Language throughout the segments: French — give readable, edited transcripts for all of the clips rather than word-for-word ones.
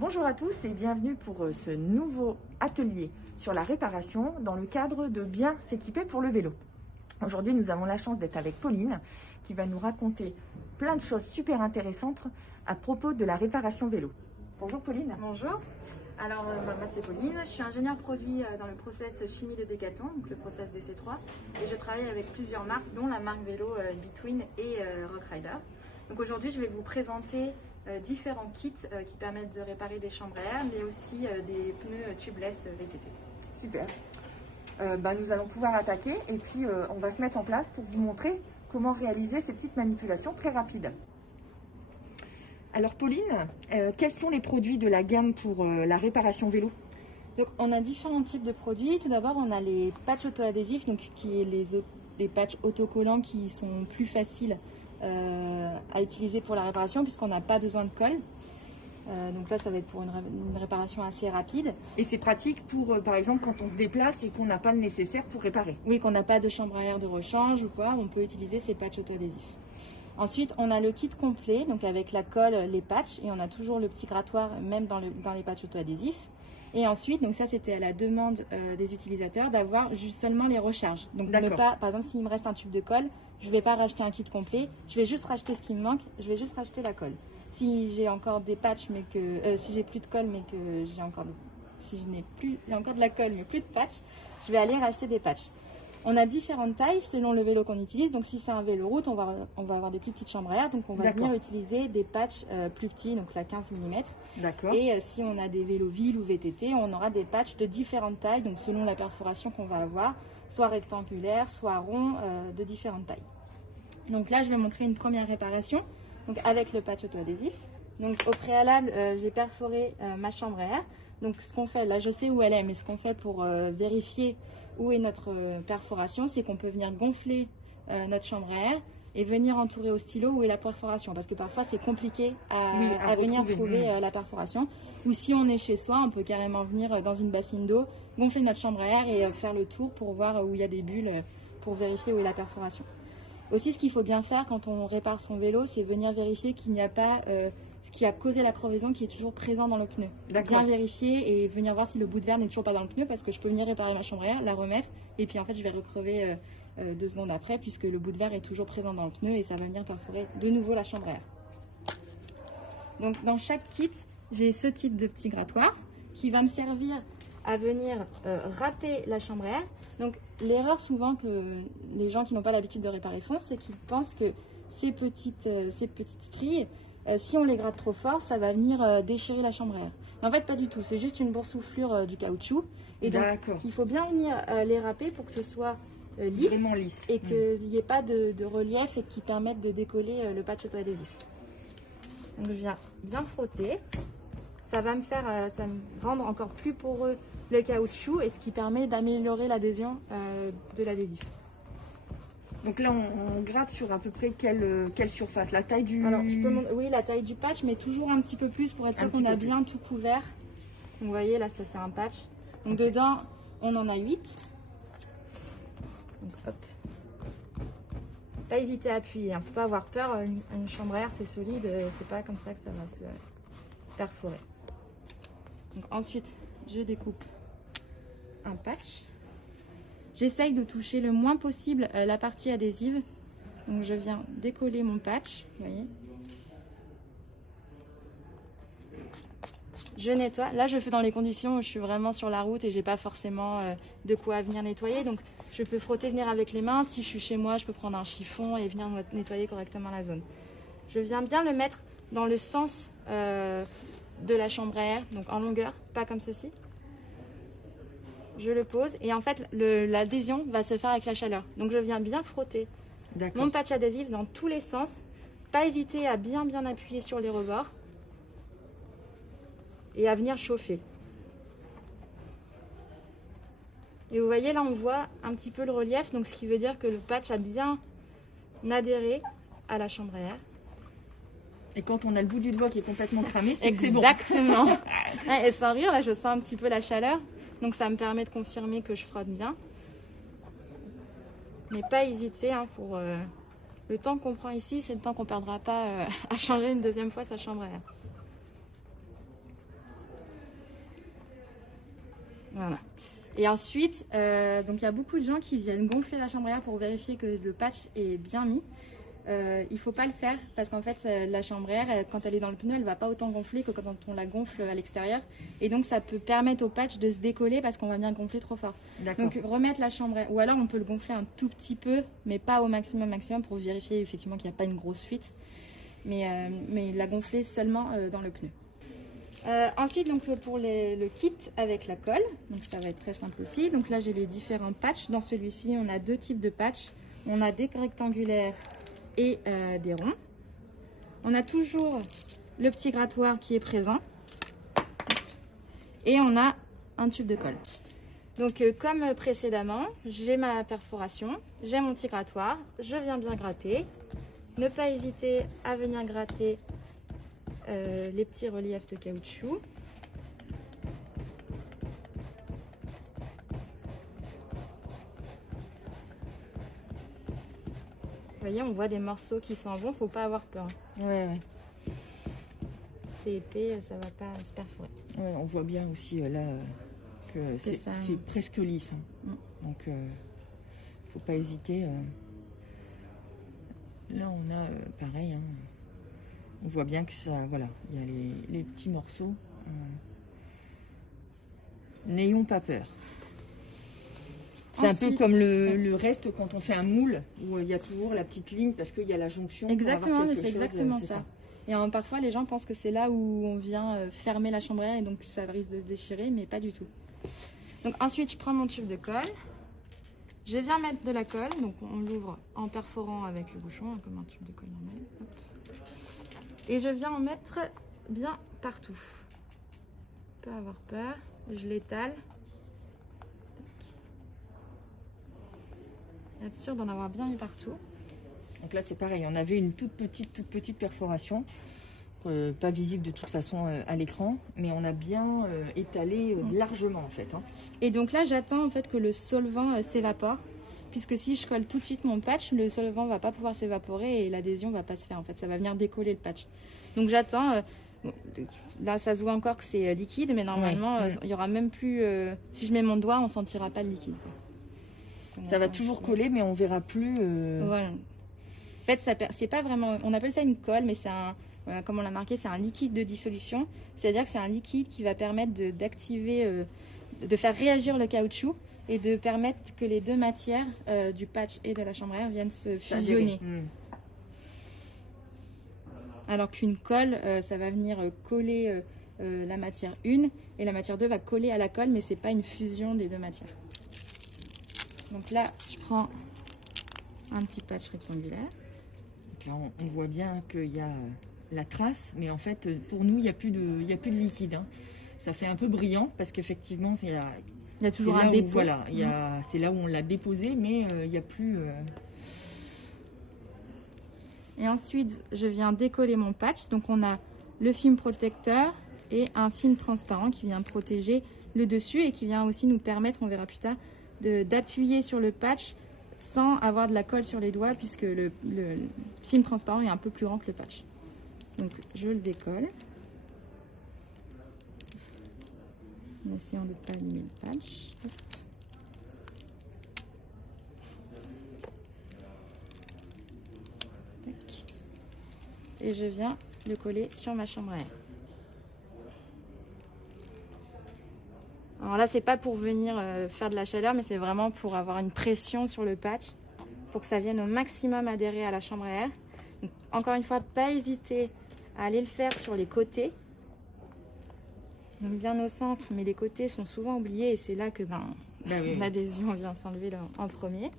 Bonjour à tous et bienvenue pour ce nouveau atelier sur la réparation dans le cadre de bien s'équiper pour le vélo. Aujourd'hui, nous avons la chance d'être avec Pauline qui va nous raconter plein de choses super intéressantes à propos de la réparation vélo. Bonjour Pauline. Bonjour, alors moi c'est Pauline, je suis ingénieure produit dans le process chimie de Decathlon, donc le process DC3, et je travaille avec plusieurs marques dont la marque vélo Between et Rockrider. Donc aujourd'hui je vais vous présenter différents kits qui permettent de réparer des chambres à air, mais aussi des pneus tubeless VTT. Super. Nous allons pouvoir attaquer et puis on va se mettre en place pour vous montrer comment réaliser ces petites manipulations très rapides. Alors Pauline, quels sont les produits de la gamme pour la réparation vélo? Donc on a différents types de produits. Tout d'abord on a les patchs auto-adhésifs, donc qui est des patchs autocollants qui sont plus faciles à utiliser pour la réparation puisqu'on n'a pas besoin de colle. Donc là ça va être pour une réparation assez rapide. Et c'est pratique pour par exemple quand on se déplace et qu'on n'a pas le nécessaire pour réparer. Oui, qu'on n'a pas de chambre à air de rechange ou quoi, on peut utiliser ces patchs auto-adhésifs. Ensuite, on a le kit complet, donc avec la colle, les patchs, et on a toujours le petit grattoir, même dans les patchs auto-adhésifs. Et ensuite, donc ça c'était à la demande des utilisateurs, d'avoir juste seulement les recharges. Donc ne pas, par exemple, s'il me reste un tube de colle, je ne vais pas racheter un kit complet, je vais juste racheter ce qui me manque, je vais juste racheter la colle. Si j'ai encore des patchs, mais que si j'ai plus de colle, mais que j'ai encore de la colle, mais plus de patchs, je vais aller racheter des patchs. On a différentes tailles selon le vélo qu'on utilise. Donc si c'est un vélo route, on va avoir des plus petites chambres à air. Donc on va venir utiliser des patchs plus petits, donc la 15 mm. D'accord. Et si on a des vélos ville ou VTT, on aura des patchs de différentes tailles, donc selon la perforation qu'on va avoir, soit rectangulaire, soit rond, de différentes tailles. Donc là, je vais montrer une première réparation, donc avec le patch auto-adhésif. Donc au préalable, j'ai perforé ma chambre à air. Donc ce qu'on fait, là je sais où elle est, mais ce qu'on fait pour vérifier où est notre perforation, c'est qu'on peut venir gonfler notre chambre à air et venir entourer au stylo où est la perforation. Parce que parfois c'est compliqué à venir trouver la perforation. Ou si on est chez soi, on peut carrément venir dans une bassine d'eau, gonfler notre chambre à air et faire le tour pour voir où il y a des bulles, pour vérifier où est la perforation. Aussi, ce qu'il faut bien faire quand on répare son vélo, c'est venir vérifier qu'il n'y a pas ce qui a causé la crevaison qui est toujours présent dans le pneu. Bien vérifier et venir voir si le bout de verre n'est toujours pas dans le pneu, parce que je peux venir réparer ma chambre à air, la remettre et puis en fait je vais recrever 2 secondes après, puisque le bout de verre est toujours présent dans le pneu et ça va venir perforer de nouveau la chambre à air. Donc dans chaque kit, j'ai ce type de petit grattoir qui va me servir à venir râper la chambre à air. Donc l'erreur souvent que les gens qui n'ont pas l'habitude de réparer font, c'est qu'ils pensent que ces petites stries, si on les gratte trop fort, ça va venir déchirer la chambre à air. Mais en fait, pas du tout. C'est juste une boursouflure du caoutchouc. Et donc, il faut bien venir les râper pour que ce soit lisse, vraiment lisse, et qu'il n'y ait pas de relief et qui permette de décoller le patch auto-adhésif. Donc, je viens bien frotter. Ça va me rendre encore plus poreux le caoutchouc, et ce qui permet d'améliorer l'adhésion de l'adhésif. Donc là, on gratte sur à peu près quelle surface? La taille du... Alors, oui, la taille du patch, mais toujours un petit peu plus pour être sûr qu'on a bien tout couvert. Donc, vous voyez, là, ça, c'est un patch. Donc, dedans, on en a 8. Donc, hop. Pas hésiter à appuyer, hein. Faut pas avoir peur. Une chambre à air, c'est solide. C'est pas comme ça que ça va se perforer. Donc, ensuite, je découpe un patch. J'essaye de toucher le moins possible la partie adhésive. Donc je viens décoller mon patch, vous voyez. Je nettoie. Là, je fais dans les conditions où je suis vraiment sur la route et j'ai pas forcément de quoi venir nettoyer. Donc je peux frotter, venir avec les mains. Si je suis chez moi, je peux prendre un chiffon et venir nettoyer correctement la zone. Je viens bien le mettre dans le sens de la chambre à air, donc en longueur, pas comme ceci. Je le pose et en fait l'adhésion va se faire avec la chaleur. Donc je viens bien frotter mon patch adhésif dans tous les sens. Pas hésiter à bien appuyer sur les rebords et à venir chauffer. Et vous voyez là, on voit un petit peu le relief, donc ce qui veut dire que le patch a bien adhéré à la chambre à air. Et quand on a le bout du doigt qui est complètement cramé, c'est que c'est bon. Exactement. Et sans rire, là je sens un petit peu la chaleur. Donc ça me permet de confirmer que je frotte bien. Mais pas hésiter, hein, pour le temps qu'on prend ici, c'est le temps qu'on ne perdra pas à changer une deuxième fois sa chambre à air. Voilà. Et ensuite, donc il y a beaucoup de gens qui viennent gonfler la chambre à air pour vérifier que le patch est bien mis. Il ne faut pas le faire parce qu'en fait la chambre à air, quand elle est dans le pneu, elle ne va pas autant gonfler que quand on la gonfle à l'extérieur. Et donc ça peut permettre au patch de se décoller parce qu'on va bien gonfler trop fort. Donc remettre la chambre à air, ou alors on peut le gonfler un tout petit peu, mais pas au maximum pour vérifier effectivement qu'il n'y a pas une grosse fuite. Mais la gonfler seulement dans le pneu. Ensuite, donc, pour le kit avec la colle, donc ça va être très simple aussi. Donc là, j'ai les différents patchs. Dans celui-ci, on a deux types de patchs. On a des rectangulaires et des ronds. On a toujours le petit grattoir qui est présent. Et on a un tube de colle. Donc, comme précédemment, j'ai ma perforation, j'ai mon petit grattoir. Je viens bien gratter. Ne pas hésiter à venir gratter les petits reliefs de caoutchouc. Vous voyez, on voit des morceaux qui s'en vont, faut pas avoir peur. Ouais. C'est épais, ça va pas se perforer. Ouais, on voit bien aussi là que c'est presque lisse. Hein. Donc, faut pas hésiter. Là, on a pareil. Hein. On voit bien que ça, voilà, il y a les petits morceaux. N'ayons pas peur. C'est un peu comme le reste quand on fait un moule, où il y a toujours la petite ligne parce qu'il y a la jonction. Exactement, mais c'est exactement ça. Et parfois, les gens pensent que c'est là où on vient fermer la chambre à air et donc ça risque de se déchirer, mais pas du tout. Donc ensuite, je prends mon tube de colle. Je viens mettre de la colle, donc on l'ouvre en perforant avec le bouchon, comme un tube de colle normal. Hop. Et je viens en mettre bien partout. Pas avoir peur. Je l'étale. Être sûr d'en avoir bien mis partout. Donc là c'est pareil, on avait une toute petite perforation, pas visible de toute façon à l'écran, mais on a bien étalé largement en fait. Hein. Et donc là j'attends en fait que le solvant s'évapore, puisque si je colle tout de suite mon patch, le solvant va pas pouvoir s'évaporer et l'adhésion va pas se faire en fait, ça va venir décoller le patch. Donc j'attends, là ça se voit encore que c'est liquide, mais normalement il y aura même plus, si je mets mon doigt on sentira pas le liquide. Ça va toujours coller mais on verra plus. Voilà. En fait, c'est pas vraiment, on appelle ça une colle, mais c'est comme on l'a marqué, c'est un liquide de dissolution. C'est-à-dire que c'est un liquide qui va permettre d'activer, de faire réagir le caoutchouc et de permettre que les deux matières du patch et de la chambre à air viennent se fusionner. Alors qu'une colle, ça va venir coller la matière 1 et la matière 2 va coller à la colle, mais c'est pas une fusion des deux matières. Donc là, je prends un petit patch rectangulaire. Donc là, on voit bien qu'il y a la trace, mais en fait, pour nous, il n'y a plus de liquide. Hein. Ça fait un peu brillant parce qu'effectivement, il y a toujours un dépôt. Voilà, c'est là où on l'a déposé, mais il n'y a plus... Et ensuite, je viens décoller mon patch. Donc, on a le film protecteur et un film transparent qui vient protéger le dessus et qui vient aussi nous permettre, on verra plus tard, d'appuyer sur le patch sans avoir de la colle sur les doigts puisque le film transparent est un peu plus grand que le patch. Donc, je le décolle. En essayant de ne pas allumer le patch. Hop. Et je viens le coller sur ma chambre à air. Alors là, c'est pas pour venir faire de la chaleur, mais c'est vraiment pour avoir une pression sur le patch, pour que ça vienne au maximum adhérer à la chambre à air. Donc, encore une fois, pas hésiter à aller le faire sur les côtés. Donc bien au centre, mais les côtés sont souvent oubliés et c'est là que l'adhésion vient s'enlever en premier.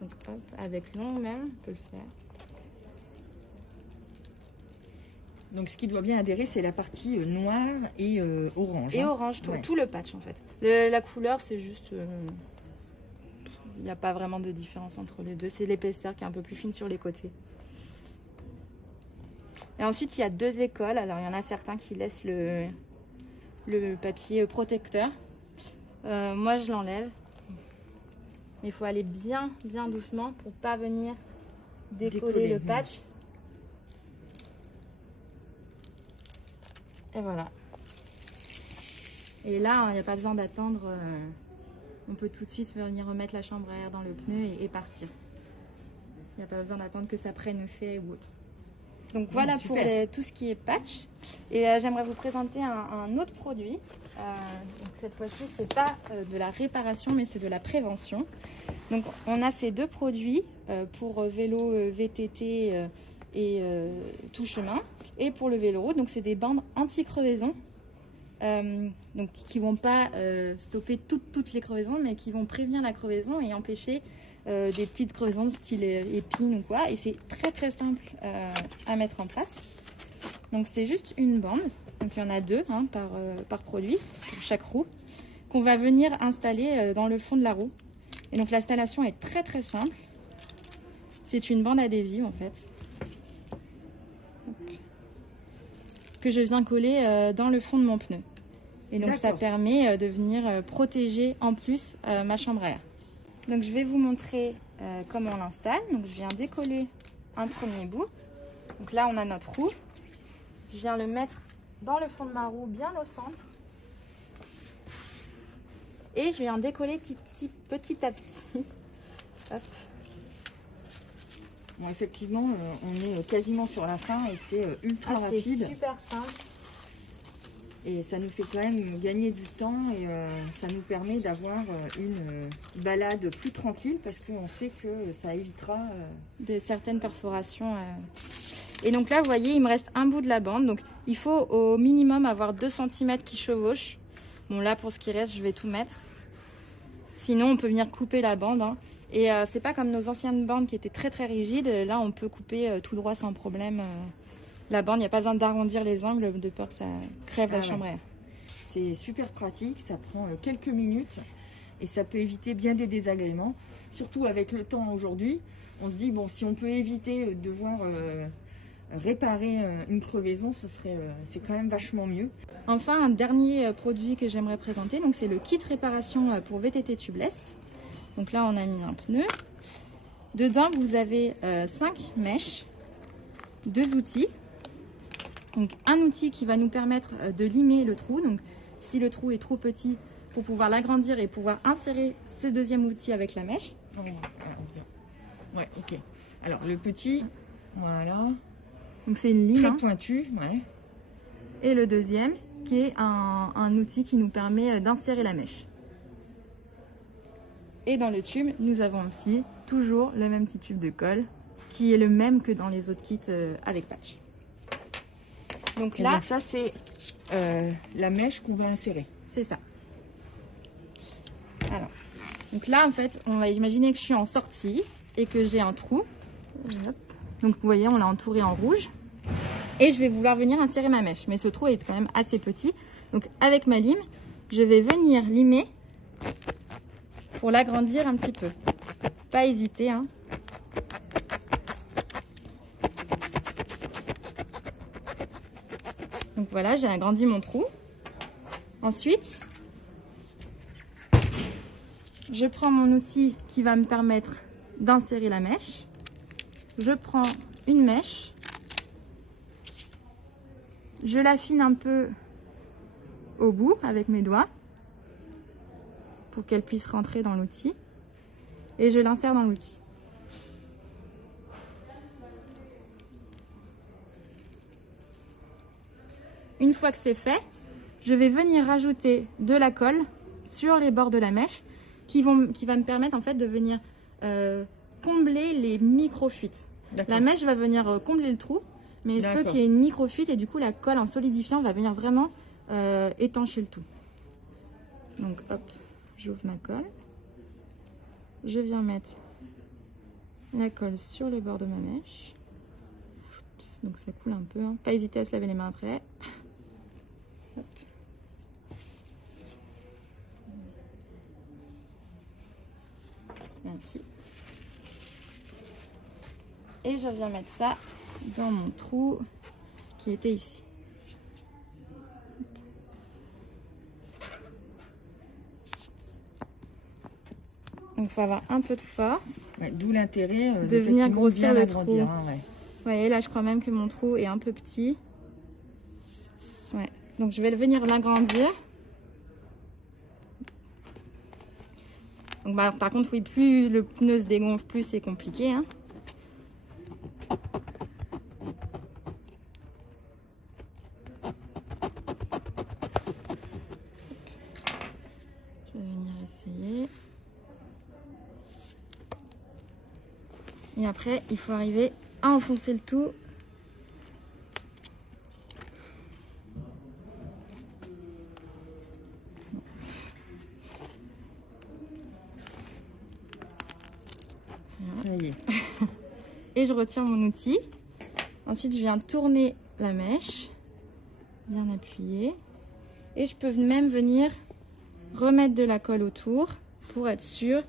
Donc hop, avec l'ongle même, on peut le faire. Donc ce qui doit bien adhérer, c'est la partie noire et orange. Et orange, tout le patch en fait. La couleur, c'est juste... Il n'y a pas vraiment de différence entre les deux. C'est l'épaisseur qui est un peu plus fine sur les côtés. Et ensuite, il y a deux écoles. Alors, il y en a certains qui laissent le papier protecteur. Moi, je l'enlève. Il faut aller bien doucement pour ne pas venir décoller le patch. Et voilà. Et là, il n'y a pas besoin d'attendre. On peut tout de suite venir remettre la chambre à air dans le pneu et partir. Il n'y a pas besoin d'attendre que ça prenne fait ou autre. Donc voilà pour tout ce qui est patch. Et j'aimerais vous présenter un autre produit. Donc cette fois-ci, c'est pas de la réparation, mais c'est de la prévention. Donc on a ces deux produits pour vélo VTT et tout chemin. Et pour le vélo route, donc c'est des bandes anti-crevaison. Donc qui vont pas stopper toutes les crevaisons, mais qui vont prévenir la crevaison et empêcher des petites crevaisons style épines ou quoi. Et c'est très simple à mettre en place. Donc c'est juste une bande, donc il y en a deux hein, par produit, pour chaque roue, qu'on va venir installer dans le fond de la roue. Et donc l'installation est très simple. C'est une bande adhésive en fait, que je viens coller dans le fond de mon pneu. Et donc ça permet de venir protéger en plus ma chambre à air. Donc je vais vous montrer comment on l'installe. Donc je viens décoller un premier bout. Donc là on a notre roue. Je viens le mettre dans le fond de ma roue, bien au centre. Et je viens décoller petit à petit. Hop. Bon, effectivement, on est quasiment sur la fin et c'est ultra rapide. C'est super simple. Et ça nous fait quand même gagner du temps et ça nous permet d'avoir une balade plus tranquille parce qu'on sait que ça évitera certaines perforations. Et donc là, vous voyez, il me reste un bout de la bande. Donc il faut au minimum avoir 2 cm qui chevauchent. Bon là, pour ce qui reste, je vais tout mettre. Sinon, on peut venir couper la bande. Hein. Et c'est pas comme nos anciennes bandes qui étaient très rigides. Là, on peut couper tout droit sans problème. La bande, il n'y a pas besoin d'arrondir les angles de peur que ça crève la chambre à air. C'est super pratique, ça prend quelques minutes et ça peut éviter bien des désagréments. Surtout avec le temps aujourd'hui, on se dit bon, si on peut éviter de devoir réparer une crevaison, c'est quand même vachement mieux. Enfin, un dernier produit que j'aimerais présenter, donc c'est le kit réparation pour VTT tubeless. Donc là, on a mis un pneu. Dedans, vous avez 5 mèches, 2 outils. Donc un outil qui va nous permettre de limer le trou. Donc si le trou est trop petit, pour pouvoir l'agrandir et pouvoir insérer ce deuxième outil avec la mèche. Ouais, ok. Alors le petit, voilà. Donc c'est une lime. Très pointu, ouais. Et le deuxième qui est un outil qui nous permet d'insérer la mèche. Et dans le tube, nous avons aussi toujours le même petit tube de colle qui est le même que dans les autres kits avec patch. Donc là, donc ça c'est la mèche qu'on va insérer. C'est ça. Alors, donc là en fait, on va imaginer que je suis en sortie et que j'ai un trou. Donc vous voyez, on l'a entouré en rouge. Et je vais vouloir venir insérer ma mèche. Mais ce trou est quand même assez petit. Donc avec ma lime, je vais venir limer pour l'agrandir un petit peu. Pas hésiter, hein. Donc voilà, j'ai agrandi mon trou. Ensuite, je prends mon outil qui va me permettre d'insérer la mèche. Je prends une mèche. Je l'affine un peu au bout avec mes doigts pour qu'elle puisse rentrer dans l'outil. Et je l'insère dans l'outil. Une fois que c'est fait, je vais venir rajouter de la colle sur les bords de la mèche qui va me permettre en fait de venir combler les micro-fuites. La mèche va venir combler le trou, mais il se peut qu'il y ait une micro-fuite et du coup la colle en solidifiant va venir vraiment étancher le tout. Donc hop, j'ouvre ma colle. Je viens mettre la colle sur les bords de ma mèche. Oups, donc ça coule un peu, hein. Pas hésiter à se laver les mains après. Hop. Merci. Et je viens mettre ça dans mon trou qui était ici. Donc il faut avoir un peu de force. Ouais, d'où l'intérêt de venir grossir le trou. Hein, ouais. Vous voyez, là je crois même que mon trou est un peu petit. Ouais. Donc je vais venir l'agrandir. Donc par contre, oui, plus le pneu se dégonfle, plus c'est compliqué, hein. Je vais venir essayer. Et après, il faut arriver à enfoncer le tout. Ça y est. Et je retire mon outil. Ensuite, je viens tourner la mèche, bien appuyer. Et je peux même venir remettre de la colle autour pour être sûr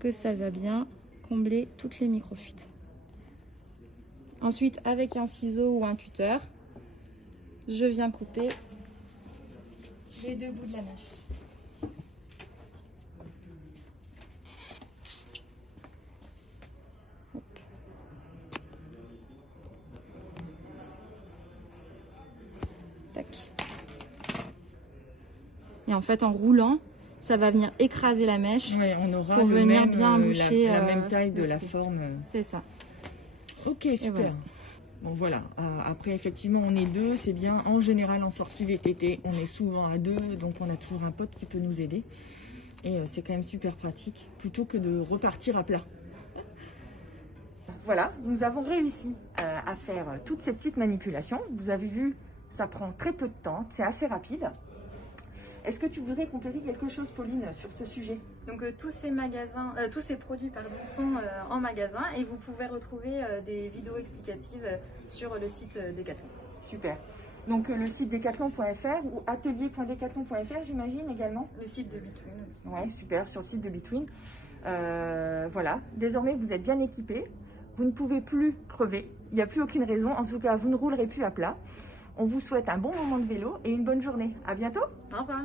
que ça va bien combler toutes les microfuites. Ensuite, avec un ciseau ou un cutter, je viens couper les deux bouts de la mèche. Tac. Et en fait, en roulant, ça va venir écraser la mèche, Ouais, on aura pour le venir même, bien boucher la même taille de le la trou. forme. C'est ça. Ok, super. voilà. Bon voilà, après effectivement on est deux, c'est bien. En général en sortie VTT, on est souvent à deux, donc on a toujours un pote qui peut nous aider. Et c'est quand même super pratique, plutôt que de repartir à plat. Voilà, nous avons réussi à faire toutes ces petites manipulations. Vous avez vu, ça prend très peu de temps, c'est assez rapide. Est-ce que tu voudrais compléter quelque chose, Pauline, sur ce sujet? Donc tous ces produits sont en magasin et vous pouvez retrouver des vidéos explicatives sur le site Decathlon. Super. Donc le site decathlon.fr ou atelier.decathlon.fr, j'imagine également? Le site de Between. Ouais, super, sur le site de Between. Voilà, désormais vous êtes bien équipés. Vous ne pouvez plus crever. Il n'y a plus aucune raison. En tout cas, vous ne roulerez plus à plat. On vous souhaite un bon moment de vélo et une bonne journée. À bientôt. Au revoir.